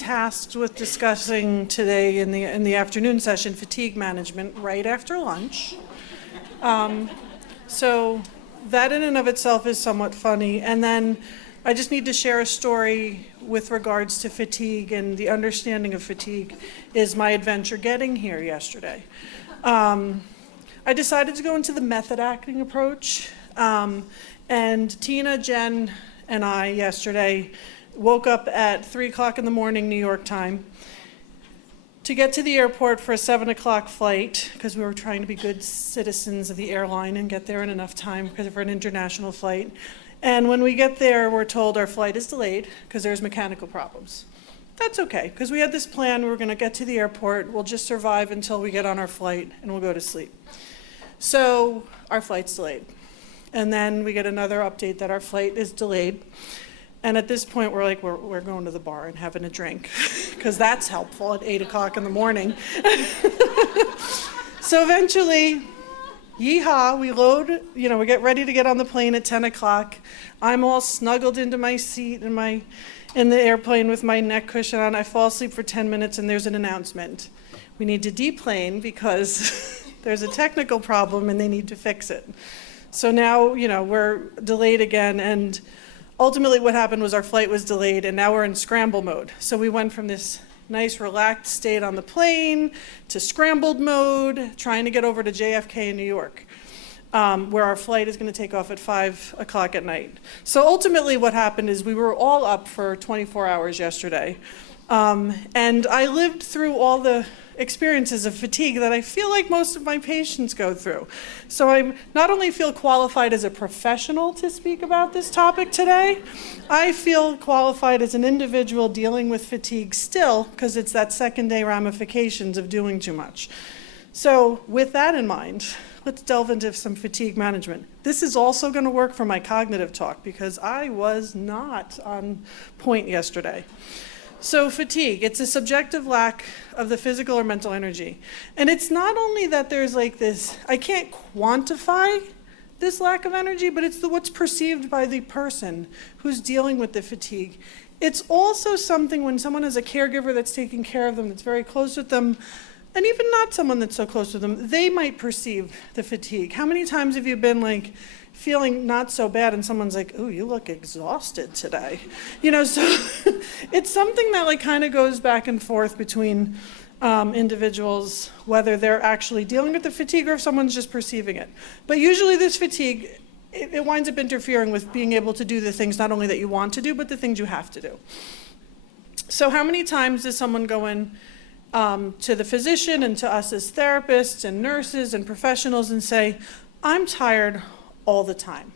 tasked with discussing today in the afternoon session fatigue management right after lunch. So that in and of itself is somewhat funny. And then I just need to share a story with regards to fatigue, and the understanding of fatigue is my adventure getting here yesterday. I decided to go into the method acting approach, and Tina, Jen, and I yesterday woke up at 3 o'clock in the morning New York time to get to the airport for a 7 o'clock flight, because we were trying to be good citizens of the airline and get there in enough time because for an international flight. And when we get there, we're told our flight is delayed because there's mechanical problems. That's okay, because we had this plan. We were going to get to the airport. We'll just survive until we get on our flight, and we'll go to sleep. So our flight's delayed. And then we get another update that our flight is delayed. And at this point, we're like, we're going to the bar and having a drink, because that's helpful at 8 o'clock in the morning. So eventually, yeehaw, we load, we get ready to get on the plane at 10 o'clock. I'm all snuggled into my seat in the airplane with my neck cushion on. I fall asleep for 10 minutes, and there's an announcement. We need to deplane because there's a technical problem and they need to fix it. So now, we're delayed again, and ultimately what happened was our flight was delayed, and now we're in scramble mode. So we went from this nice relaxed state on the plane to scrambled mode, trying to get over to JFK in New York, where our flight is going to take off at 5 o'clock at night. So ultimately what happened is we were all up for 24 hours yesterday. And I lived through all the experiences of fatigue that I feel like most of my patients go through. So I not only feel qualified as a professional to speak about this topic today, I feel qualified as an individual dealing with fatigue still, because it's that second-day ramifications of doing too much. So with that in mind, let's delve into some fatigue management. This is also going to work for my cognitive talk, because I was not on point yesterday. So fatigue, it's a subjective lack of the physical or mental energy. And it's not only that there's like this, I can't quantify this lack of energy, but it's what's perceived by the person who's dealing with the fatigue. It's also something when someone has a caregiver that's taking care of them, that's very close with them, and even not someone that's so close with them, they might perceive the fatigue. How many times have you been like, feeling not so bad, and someone's like, "Ooh, you look exhausted today." So it's something that like kind of goes back and forth between individuals, whether they're actually dealing with the fatigue or if someone's just perceiving it. But usually this fatigue, it winds up interfering with being able to do the things not only that you want to do, but the things you have to do. So how many times does someone go in to the physician and to us as therapists and nurses and professionals and say, "I'm tired all the time"?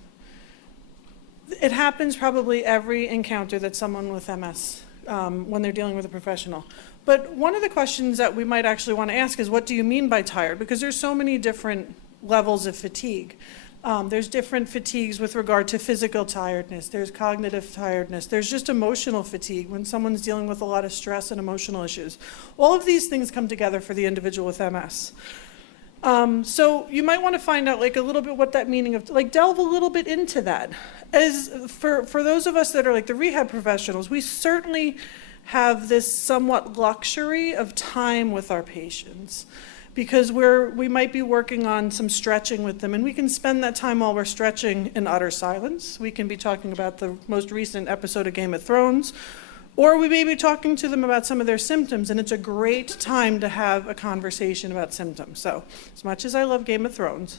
It happens probably every encounter that someone with MS, when they're dealing with a professional. But one of the questions that we might actually want to ask is, what do you mean by tired? Because there's so many different levels of fatigue. There's different fatigues with regard to physical tiredness. There's cognitive tiredness. There's just emotional fatigue when someone's dealing with a lot of stress and emotional issues. All of these things come together for the individual with MS. So you might want to find out like a little bit what that meaning of, like delve a little bit into that. As for those of us that are like the rehab professionals, we certainly have this somewhat luxury of time with our patients, because we might be working on some stretching with them, and we can spend that time while we're stretching in utter silence. We can be talking about the most recent episode of Game of Thrones, or we may be talking to them about some of their symptoms, and it's a great time to have a conversation about symptoms. So as much as I love Game of Thrones,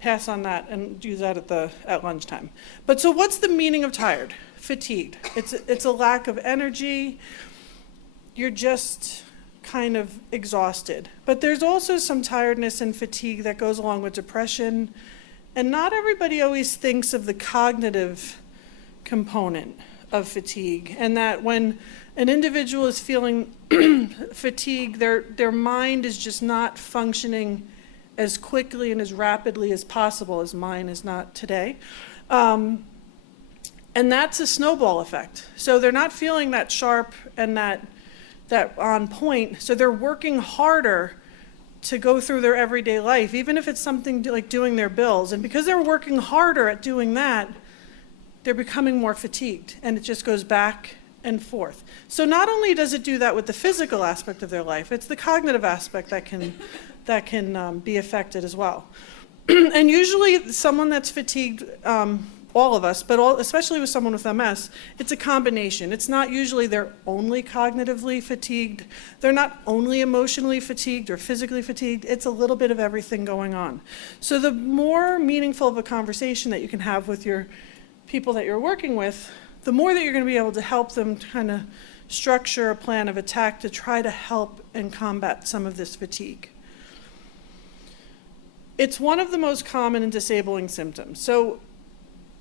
pass on that and use that at lunchtime. But so what's the meaning of tired? Fatigued. It's a lack of energy. You're just kind of exhausted. But there's also some tiredness and fatigue that goes along with depression, and not everybody always thinks of the cognitive component of fatigue, and that when an individual is feeling fatigue, their mind is just not functioning as quickly and as rapidly as possible, as mine is not today. And that's a snowball effect. So they're not feeling that sharp and that on point, so they're working harder to go through their everyday life, even if it's something like doing their bills. And because they're working harder at doing that, they're becoming more fatigued, and it just goes back and forth. So not only does it do that with the physical aspect of their life, it's the cognitive aspect that can be affected as well. And usually someone that's fatigued, all of us, but especially with someone with MS, it's a combination. It's not usually they're only cognitively fatigued. They're not only emotionally fatigued or physically fatigued. It's a little bit of everything going on. So the more meaningful of a conversation that you can have with your people that you're working with, the more that you're going to be able to help them kind of structure a plan of attack to try to help and combat some of this fatigue. It's one of the most common and disabling symptoms. So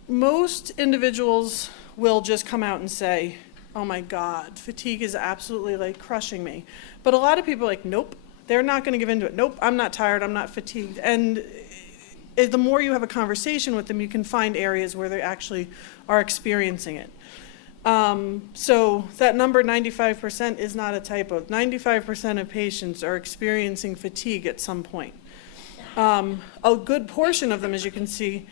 most individuals will just come out and say, oh my God, fatigue is absolutely like crushing me. But a lot of people are like, nope, they're not going to give into it. Nope, I'm not tired, I'm not fatigued. And the more you have a conversation with them, you can find areas where they actually are experiencing it. So that number 95% is not a typo. 95% of patients are experiencing fatigue at some point. A good portion of them, as you can see,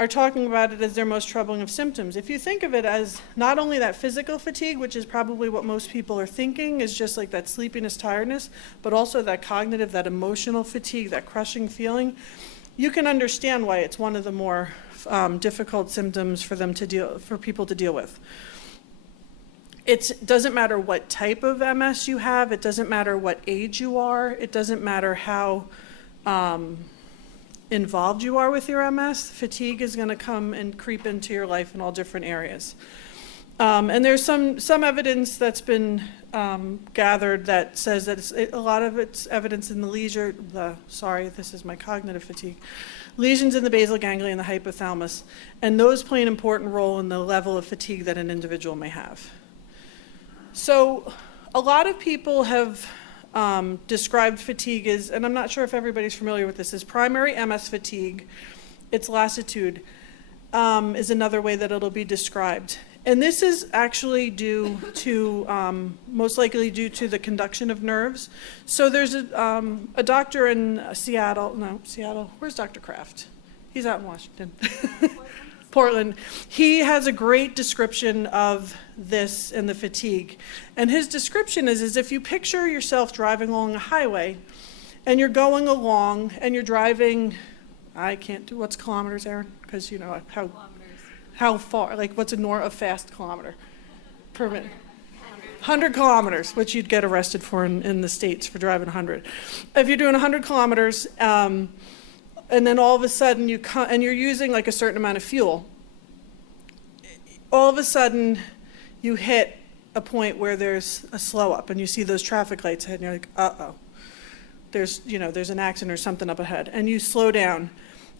are talking about it as their most troubling of symptoms. If you think of it as not only that physical fatigue, which is probably what most people are thinking, is just like that sleepiness, tiredness, but also that cognitive, that emotional fatigue, that crushing feeling, you can understand why it's one of the more difficult symptoms for people to deal with. It doesn't matter what type of MS you have. It doesn't matter what age you are. It doesn't matter how involved you are with your MS. Fatigue is going to come and creep into your life in all different areas. And there's some evidence that's been gathered that says that a lot of it's evidence in this is my cognitive fatigue. Lesions in the basal ganglia and the hypothalamus, and those play an important role in the level of fatigue that an individual may have. So a lot of people have described fatigue as, and I'm not sure if everybody's familiar with this, as primary MS fatigue. Its lassitude is another way that it'll be described. And this is actually due to, most likely due to the conduction of nerves. So there's a doctor in Seattle, where's Dr. Kraft? He's out in Washington. Portland. He has a great description of this and the fatigue. And his description is if you picture yourself driving along a highway and you're going along and you're driving, I can't do, what's kilometers, Aaron? Because you know how far, like what's a fast kilometer per minute? 100 kilometers, which you'd get arrested for in the States for driving 100. If you're doing 100 kilometers, and then all of a sudden and you're using like a certain amount of fuel, all of a sudden you hit a point where there's a slow up and you see those traffic lights ahead and you're like, uh-oh, there's an accident or something up ahead, and you slow down.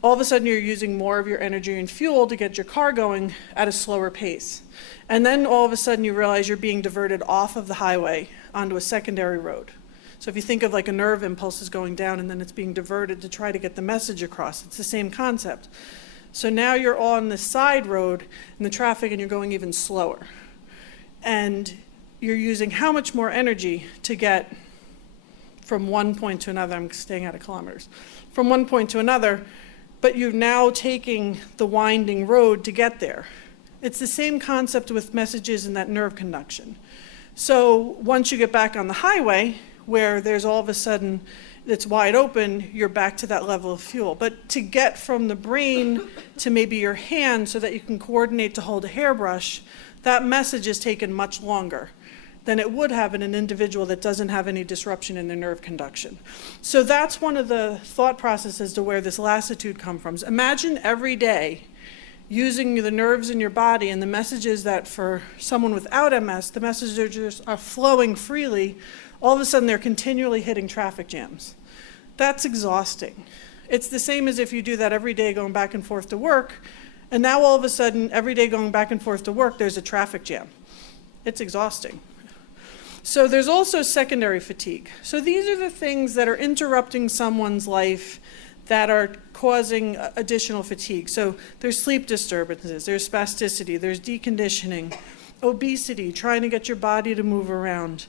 All of a sudden you're using more of your energy and fuel to get your car going at a slower pace. And then all of a sudden you realize you're being diverted off of the highway onto a secondary road. So if you think of like a nerve impulse is going down and then it's being diverted to try to get the message across, it's the same concept. So now you're on the side road in the traffic and you're going even slower. And you're using how much more energy to get from one point to another. I'm staying out of kilometers. From one point to another, but you're now taking the winding road to get there. It's the same concept with messages in that nerve conduction. So once you get back on the highway, where there's all of a sudden it's wide open, you're back to that level of fuel. But to get from the brain to maybe your hand so that you can coordinate to hold a hairbrush, that message is taken much longer than it would have in an individual that doesn't have any disruption in their nerve conduction. So that's one of the thought processes to where this lassitude comes from. Imagine every day using the nerves in your body and the messages that for someone without MS, the messages are flowing freely. All of a sudden they're continually hitting traffic jams. That's exhausting. It's the same as if you do that every day going back and forth to work, and now all of a sudden every day going back and forth to work there's a traffic jam. It's exhausting. So there's also secondary fatigue. So these are the things that are interrupting someone's life that are causing additional fatigue. So there's sleep disturbances, there's spasticity, there's deconditioning, obesity, trying to get your body to move around.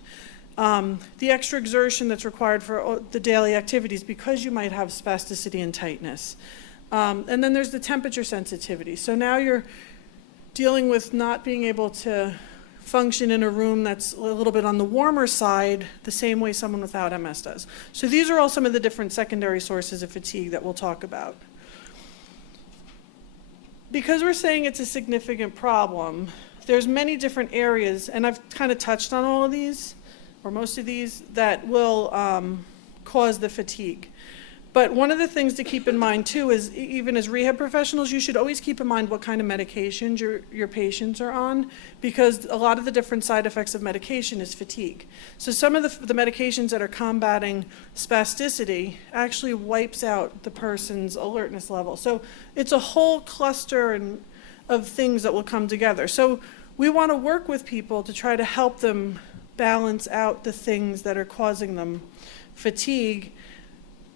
The extra exertion that's required for the daily activities because you might have spasticity and tightness. And then there's the temperature sensitivity. So now you're dealing with not being able to function in a room that's a little bit on the warmer side the same way someone without MS does. So these are all some of the different secondary sources of fatigue that we'll talk about. Because we're saying it's a significant problem, there's many different areas, and I've kind of touched on all of these, or most of these, that will cause the fatigue. But one of the things to keep in mind too is, even as rehab professionals, you should always keep in mind what kind of medications your patients are on, because a lot of the different side effects of medication is fatigue. So some of the medications that are combating spasticity actually wipes out the person's alertness level. So it's a whole cluster of things that will come together. So we want to work with people to try to help them balance out the things that are causing them fatigue.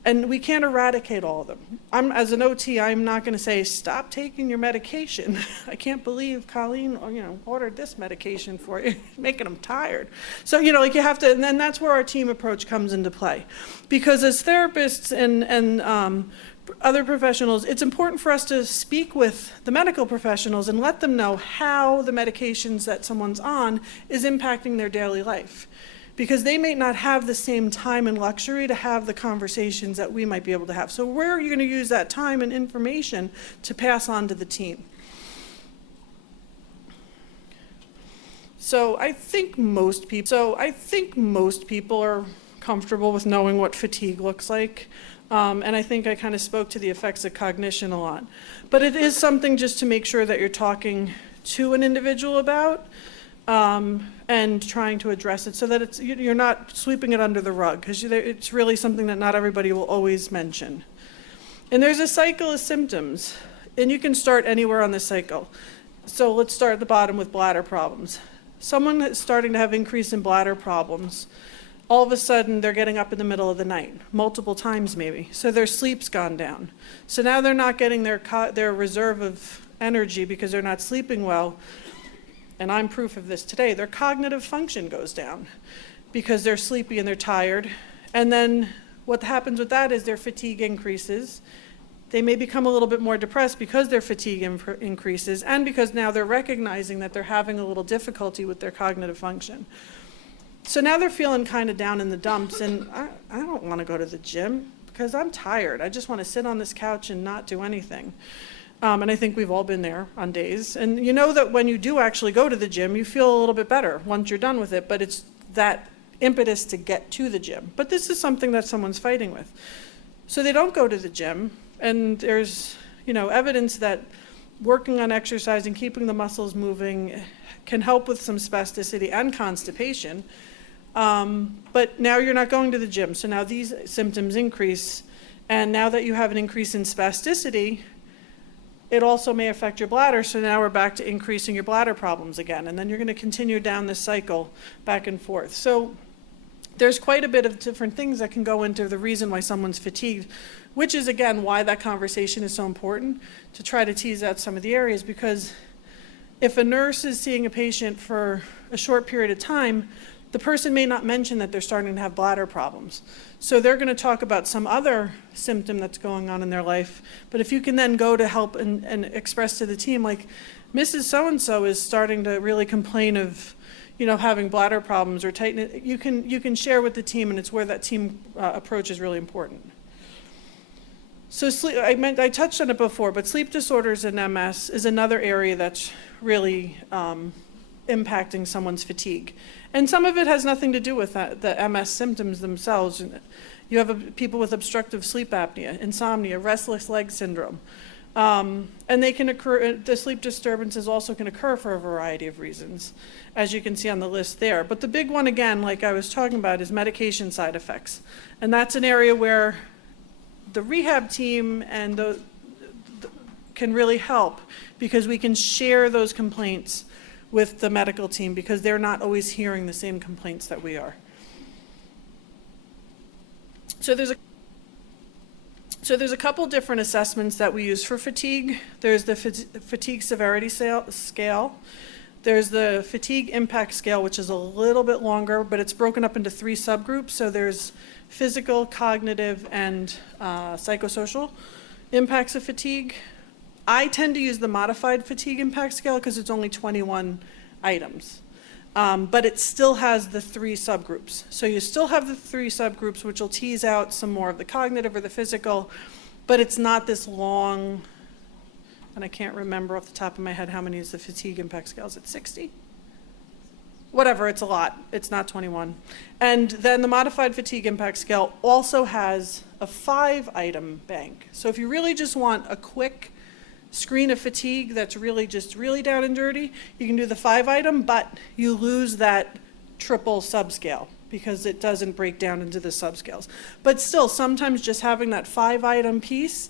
And we can't eradicate all of them. As an OT, I'm not going to say, stop taking your medication. I can't believe Colleen, ordered this medication for you, making them tired. So, you have to, and then that's where our team approach comes into play. Because as therapists and other professionals, it's important for us to speak with the medical professionals and let them know how the medications that someone's on is impacting their daily life. Because they may not have the same time and luxury to have the conversations that we might be able to have. So where are you going to use that time and information to pass on to the team? So I think most people are comfortable with knowing what fatigue looks like. And I think I kind of spoke to the effects of cognition a lot. But it is something just to make sure that you're talking to an individual about. And trying to address it so that you're not sweeping it under the rug, because it's really something that not everybody will always mention. And there's a cycle of symptoms, and you can start anywhere on the cycle. So let's start at the bottom with bladder problems. Someone that's starting to have increase in bladder problems, all of a sudden they're getting up in the middle of the night, multiple times maybe. So their sleep's gone down. So now they're not getting their reserve of energy because they're not sleeping well. And I'm proof of this today, their cognitive function goes down because they're sleepy and they're tired. And then what happens with that is their fatigue increases. They may become a little bit more depressed because their fatigue increases, and because now they're recognizing that they're having a little difficulty with their cognitive function. So now they're feeling kind of down in the dumps, and I don't want to go to the gym because I'm tired. I just want to sit on this couch and not do anything. And I think we've all been there on days. And you know that when you do actually go to the gym, you feel a little bit better once you're done with it, but it's that impetus to get to the gym. But this is something that someone's fighting with. So they don't go to the gym, and there's evidence that working on exercise and keeping the muscles moving can help with some spasticity and constipation. But now you're not going to the gym, so now these symptoms increase. And now that you have an increase in spasticity, it also may affect your bladder, so now we're back to increasing your bladder problems again, and then you're going to continue down this cycle back and forth. So there's quite a bit of different things that can go into the reason why someone's fatigued, which is, again, why that conversation is so important, to try to tease out some of the areas, because if a nurse is seeing a patient for a short period of time, the person may not mention that they're starting to have bladder problems. So they're going to talk about some other symptom that's going on in their life. But if you can then go to help and express to the team, like, Mrs. So-and-so is starting to really complain of, having bladder problems or tightness, you can share with the team, and it's where that team approach is really important. So sleep, I touched on it before, but sleep disorders in MS is another area that's really impacting someone's fatigue. And some of it has nothing to do with the MS symptoms themselves. You have people with obstructive sleep apnea, insomnia, restless leg syndrome. And they can occur, the sleep disturbances also can occur for a variety of reasons, as you can see on the list there. But the big one, again, like I was talking about, is medication side effects. And that's an area where the rehab team and can really help, because we can share those complaints with the medical team, because they're not always hearing the same complaints that we are. So there's a couple different assessments that we use for fatigue. There's the fatigue severity scale. There's the fatigue impact scale, which is a little bit longer, but it's broken up into 3 subgroups. So there's physical, cognitive, and psychosocial impacts of fatigue. I tend to use the modified fatigue impact scale because it's only 21 items. but it still has the 3 subgroups. So you still have the 3 subgroups, which will tease out some more of the cognitive or the physical, but it's not this long, and I can't remember off the top of my head how many is the fatigue impact scale. Is it 60? Whatever, it's a lot. It's not 21. And then the modified fatigue impact scale also has a 5-item bank. So if you really just want a quick screen of fatigue that's really just really down and dirty, you can do the 5-item, but you lose that triple subscale because it doesn't break down into the subscales. But still, sometimes just having that 5-item piece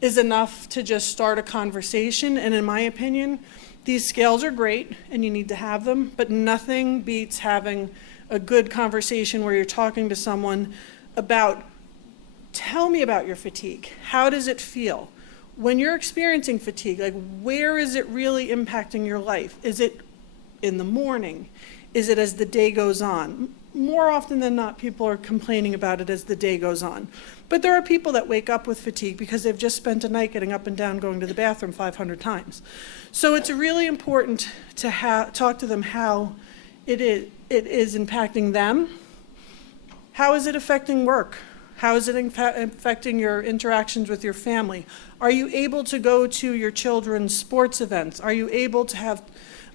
is enough to just start a conversation. And in my opinion, these scales are great and you need to have them, but nothing beats having a good conversation where you're talking to someone about, tell me about your fatigue. How does it feel? When you're experiencing fatigue, like where is it really impacting your life? Is it in the morning? Is it as the day goes on? More often than not, people are complaining about it as the day goes on. But there are people that wake up with fatigue because they've just spent a night getting up and down, going to the bathroom 500 times. So it's really important to talk to them how it is impacting them. How is it affecting work? How is it affecting your interactions with your family? Are you able to go to your children's sports events? Are you able to have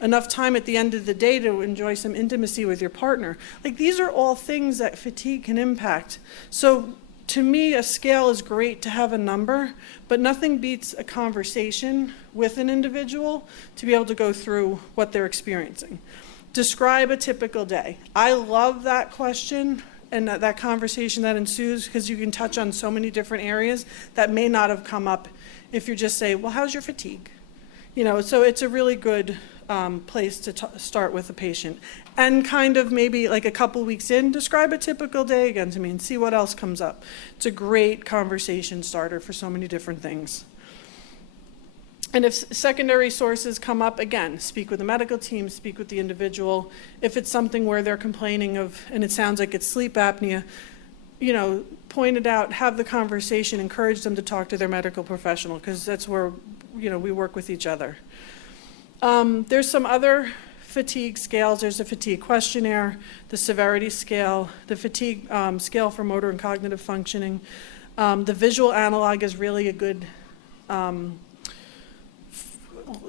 enough time at the end of the day to enjoy some intimacy with your partner? Like, these are all things that fatigue can impact. So to me, a scale is great to have a number, but nothing beats a conversation with an individual to be able to go through what they're experiencing. Describe a typical day. I love that question and that conversation that ensues, because you can touch on so many different areas that may not have come up if you just say, well, how's your fatigue? So it's a really good place to start with a patient. And kind of maybe like a couple weeks in, describe a typical day again to me and see what else comes up. It's a great conversation starter for so many different things. And if secondary sources come up, again, speak with the medical team, speak with the individual. If it's something where they're complaining of, and it sounds like it's sleep apnea, point it out, have the conversation, encourage them to talk to their medical professional, because that's where, we work with each other. There's some other fatigue scales. There's a fatigue questionnaire, the severity scale, the fatigue scale for motor and cognitive functioning. The visual analog is really a good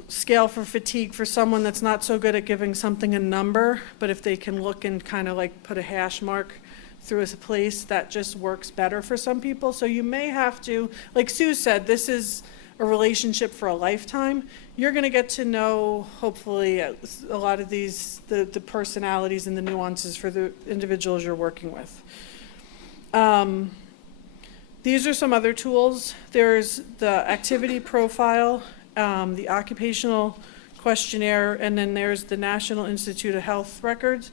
scale for fatigue for someone that's not so good at giving something a number, but if they can look and kind of like put a hash mark through a place, that just works better for some people. So you may have to, like Sue said, this is a relationship for a lifetime. You're going to get to know, hopefully, a lot of these, the personalities and the nuances for the individuals you're working with. These are some other tools. There's the activity profile, the occupational questionnaire, and then there's the National Institute of Health Records,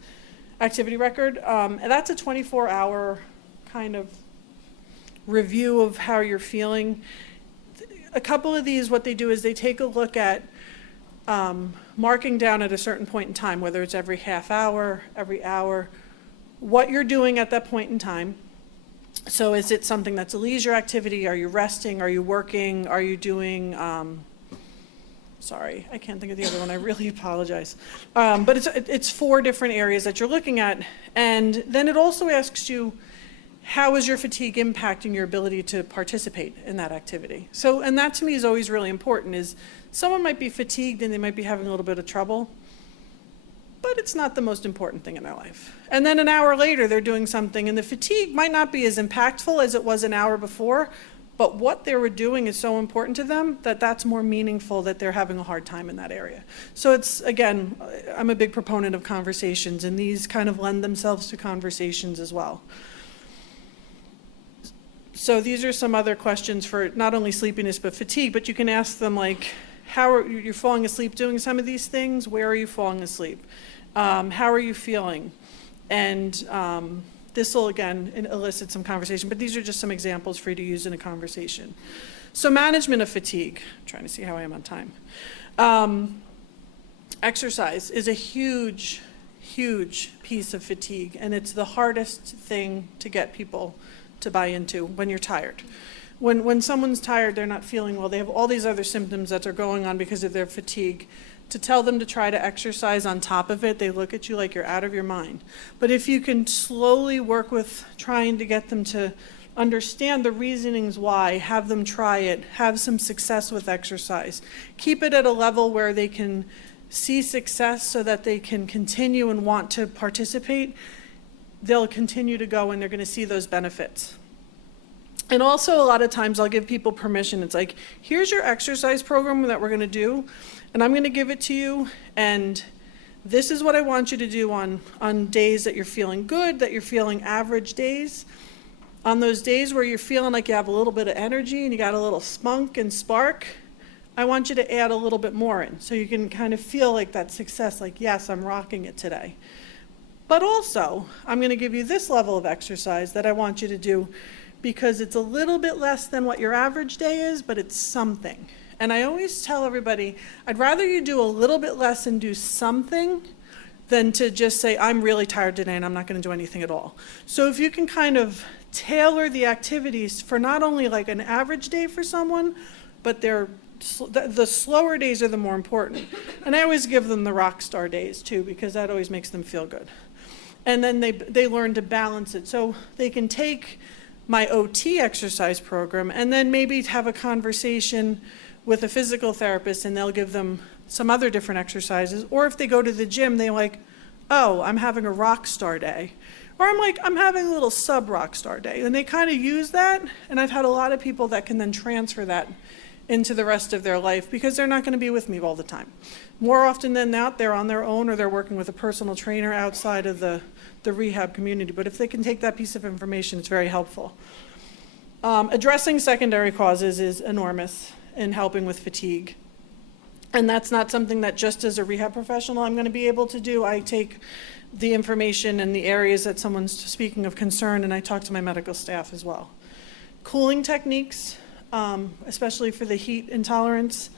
activity record. And that's a 24-hour kind of review of how you're feeling. A couple of these, what they do is they take a look at marking down at a certain point in time, whether it's every half hour, every hour, what you're doing at that point in time. So is it something that's a leisure activity? Are you resting? Are you working? Are you doing, sorry, I can't think of the other one. I really apologize. But it's 4 different areas that you're looking at. And then it also asks you, how is your fatigue impacting your ability to participate in that activity? So, and that to me is always really important, is someone might be fatigued and they might be having a little bit of trouble, but it's not the most important thing in their life. And then an hour later, they're doing something, and the fatigue might not be as impactful as it was an hour before, but what they were doing is so important to them that that's more meaningful, that they're having a hard time in that area. So it's, again, I'm a big proponent of conversations, and these kind of lend themselves to conversations as well. So these are some other questions for not only sleepiness but fatigue, but you can ask them like, how are you falling asleep doing some of these things? Where are you falling asleep? How are you feeling? And this will, again, elicit some conversation, but these are just some examples for you to use in a conversation. So management of fatigue, I'm trying to see how I am on time. Exercise is a huge, huge piece of fatigue, and it's the hardest thing to get people to buy into when you're tired. When someone's tired, they're not feeling well, they have all these other symptoms that are going on because of their fatigue. to tell them to try to exercise on top of it, they look at you like you're out of your mind. But if you can slowly work with trying to get them to understand the reasonings why, have them try it, have some success with exercise, keep it at a level where they can see success so that they can continue and want to participate, they'll continue to go and they're going to see those benefits. And also a lot of times I'll give people permission. It's like, here's your exercise program that we're going to do, and I'm going to give it to you, and this is what I want you to do on days that you're feeling good, that you're feeling average days. On those days where you're feeling like you have a little bit of energy and you got a little spunk and spark, I want you to add a little bit more in so you can kind of feel like that success, like, yes, I'm rocking it today. But also, I'm going to give you this level of exercise that I want you to do because it's a little bit less than what your average day is, but it's something. And I always tell everybody, I'd rather you do a little bit less and do something than to just say, I'm really tired today and I'm not going to do anything at all. So if you can kind of tailor the activities for not only like an average day for someone, but the slower days are the more important. And I always give them the rock star days too, because that always makes them feel good. And then they learn to balance it. So they can take my OT exercise program and then maybe have a conversation with a physical therapist and they'll give them some other different exercises. Or if they go to the gym, they're like, oh, I'm having a rock star day. Or I'm like, I'm having a little sub-rock star day. And they kind of use that, and I've had a lot of people that can then transfer that into the rest of their life because they're not going to be with me all the time. More often than not, they're on their own or they're working with a personal trainer outside of the rehab community. But if they can take that piece of information, it's very helpful. Addressing secondary causes is enormous in helping with fatigue. And that's not something that just as a rehab professional I'm going to be able to do. I take the information and the areas that someone's speaking of concern, and I talk to my medical staff as well. Cooling techniques, especially for the heat intolerance,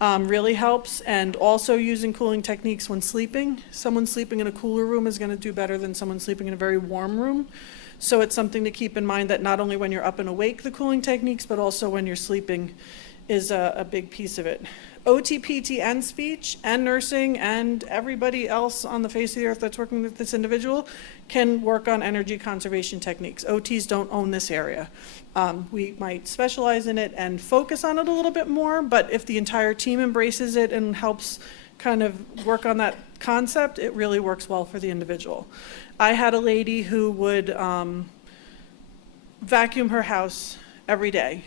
really helps, and also using cooling techniques when sleeping. Someone sleeping in a cooler room is going to do better than someone sleeping in a very warm room. So it's something to keep in mind that not only when you're up and awake, the cooling techniques, but also when you're sleeping is a big piece of it. OT, PT, and speech, and nursing, and everybody else on the face of the earth that's working with this individual can work on energy conservation techniques. OTs don't own this area. We might specialize in it and focus on it a little bit more, but if the entire team embraces it and helps kind of work on that concept, it really works well for the individual. I had a lady who would vacuum her house every day,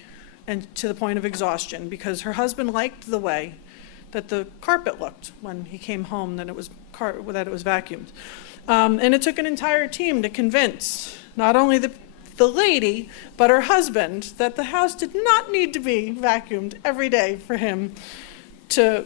and to the point of exhaustion, because her husband liked the way that the carpet looked when he came home, that it was vacuumed. And it took an entire team to convince not only the lady, but her husband, that the house did not need to be vacuumed every day for him to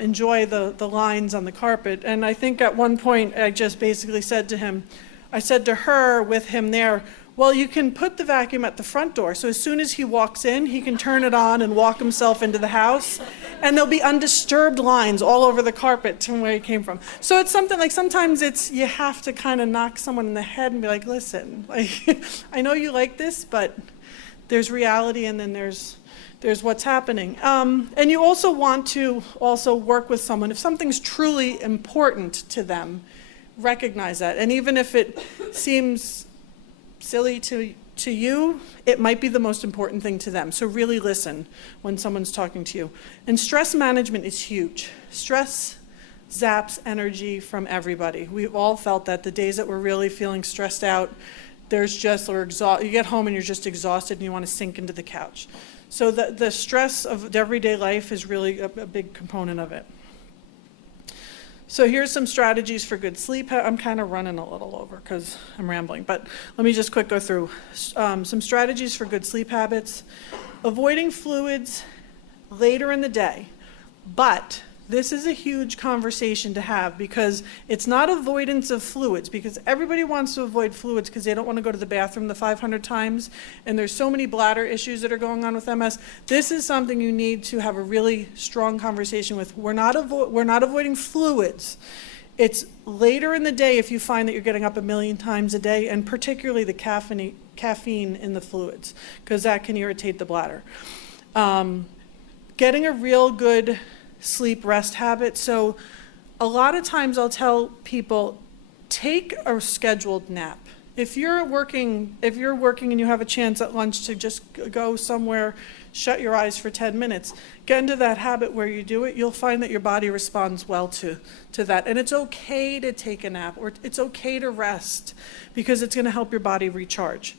enjoy the lines on the carpet. And I think at one point I just basically said to her with him there, well, you can put the vacuum at the front door, so as soon as he walks in, he can turn it on and walk himself into the house, and there'll be undisturbed lines all over the carpet from where he came from. So it's something like sometimes you have to kind of knock someone in the head and be like, listen, like, I know you like this, but there's reality and then there's what's happening. And you also want to work with someone. If something's truly important to them, recognize that. And even if it seems silly to you, it might be the most important thing to them. So really listen when someone's talking to you. And stress management is huge. Stress zaps energy from everybody. We've all felt that the days that we're really feeling stressed out, you get home and you're just exhausted and you want to sink into the couch. So the stress of everyday life is really a big component of it. So here's some strategies for good sleep. I'm kind of running a little over because I'm rambling, but let me just quick go through some strategies for good sleep habits. Avoiding fluids later in the day, but this is a huge conversation to have because it's not avoidance of fluids, because everybody wants to avoid fluids because they don't want to go to the bathroom the 500 times, and there's so many bladder issues that are going on with MS. This is something you need to have a really strong conversation with. We're not avoiding fluids. It's later in the day if you find that you're getting up 1,000,000 times a day, and particularly the caffeine in the fluids, because that can irritate the bladder. Getting a real good sleep rest habit. So a lot of times I'll tell people, take a scheduled nap. If you're working and you have a chance at lunch to just go somewhere, shut your eyes for 10 minutes, get into that habit where you do it, you'll find that your body responds well to that. And it's okay to take a nap, or it's okay to rest, because it's gonna help your body recharge.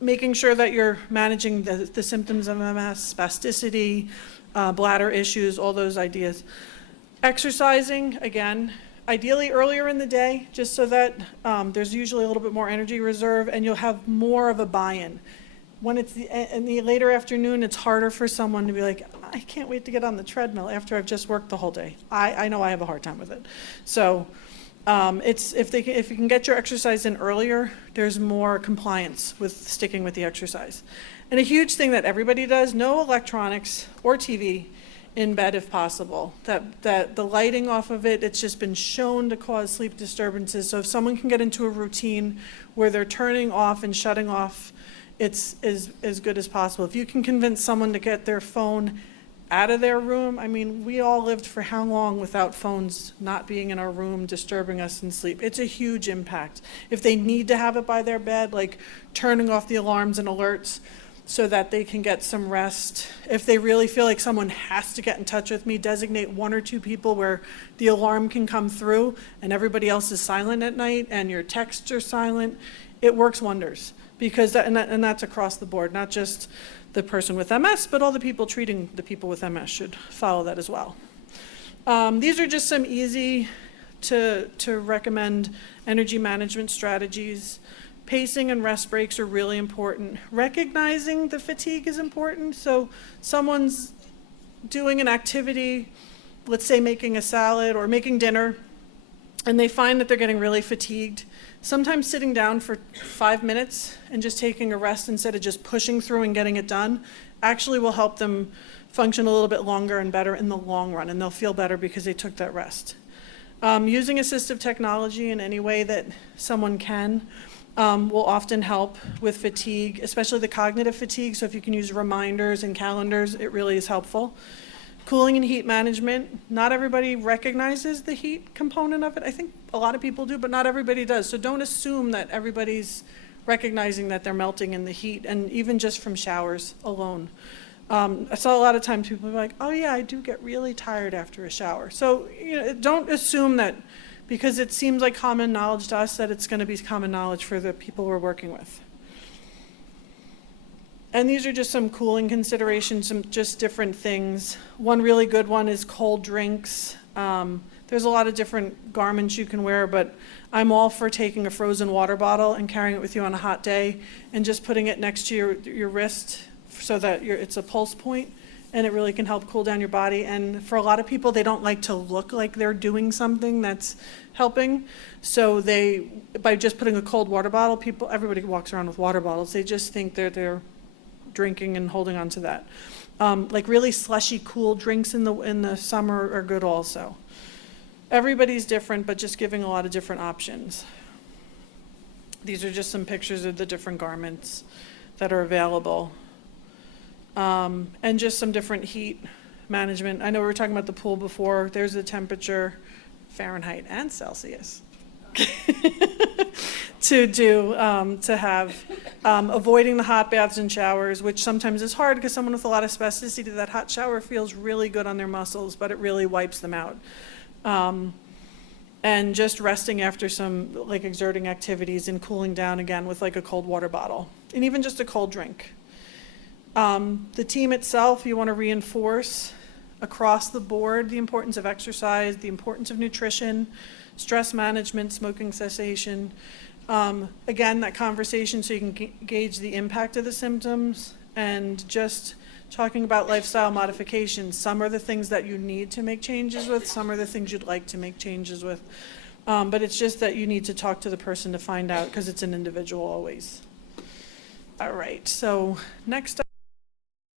Making sure that you're managing the symptoms of MS, spasticity, bladder issues, all those ideas. Exercising, again, ideally earlier in the day, just so that there's usually a little bit more energy reserve and you'll have more of a buy-in. When it's in the later afternoon, it's harder for someone to be like, I can't wait to get on the treadmill after I've just worked the whole day. I know I have a hard time with it. So if you can get your exercise in earlier, there's more compliance with sticking with the exercise. And a huge thing that everybody does, no electronics or TV in bed if possible. That the lighting off of it, it's just been shown to cause sleep disturbances. So if someone can get into a routine where they're turning off and shutting off, it's as good as possible. If you can convince someone to get their phone out of their room, I mean, we all lived for how long without phones not being in our room, disturbing us in sleep? It's a huge impact. If they need to have it by their bed, like turning off the alarms and alerts so that they can get some rest. If they really feel like someone has to get in touch with me, designate 1 or 2 people where the alarm can come through and everybody else is silent at night and your texts are silent. It works wonders, because and that's across the board, not just the person with MS, but all the people treating the people with MS should follow that as well. These are just some easy to recommend energy management strategies. Pacing and rest breaks are really important. Recognizing the fatigue is important. So someone's doing an activity, let's say making a salad or making dinner, and they find that they're getting really fatigued. Sometimes sitting down for 5 minutes and just taking a rest instead of just pushing through and getting it done actually will help them function a little bit longer and better in the long run, and they'll feel better because they took that rest. Using assistive technology in any way that someone can will often help with fatigue, especially the cognitive fatigue. So if you can use reminders and calendars, it really is helpful. Cooling and heat management, not everybody recognizes the heat component of it. I think a lot of people do, but not everybody does. So don't assume that everybody's recognizing that they're melting in the heat, and even just from showers alone. I saw a lot of times people are like, oh yeah, I do get really tired after a shower. So don't assume that because it seems like common knowledge to us that it's going to be common knowledge for the people we're working with. And these are just some cooling considerations, some just different things. One really good one is cold drinks. There's a lot of different garments you can wear, but I'm all for taking a frozen water bottle and carrying it with you on a hot day and just putting it next to your wrist so that it's a pulse point, and it really can help cool down your body. And for a lot of people, they don't like to look like they're doing something that's helping. So by just putting a cold water bottle, everybody walks around with water bottles. They just think they're drinking and holding on to that. Like really slushy, cool drinks in the summer are good also. Everybody's different, but just giving a lot of different options. These are just some pictures of the different garments that are available. And just some different heat management. I know we were talking about the pool before. There's the temperature, Fahrenheit and Celsius. to have avoiding the hot baths and showers, which sometimes is hard because someone with a lot of spasticity, that hot shower feels really good on their muscles, but it really wipes them out. And just resting after some like exerting activities and cooling down again with like a cold water bottle and even just a cold drink. The team itself, you want to reinforce across the board the importance of exercise, the importance of nutrition, stress management, smoking cessation. Again, that conversation so you can gauge the impact of the symptoms, and just talking about lifestyle modifications. Some are the things that you need to make changes with, some are the things you'd like to make changes with. But it's just that you need to talk to the person to find out, because it's an individual always. All right, so next up.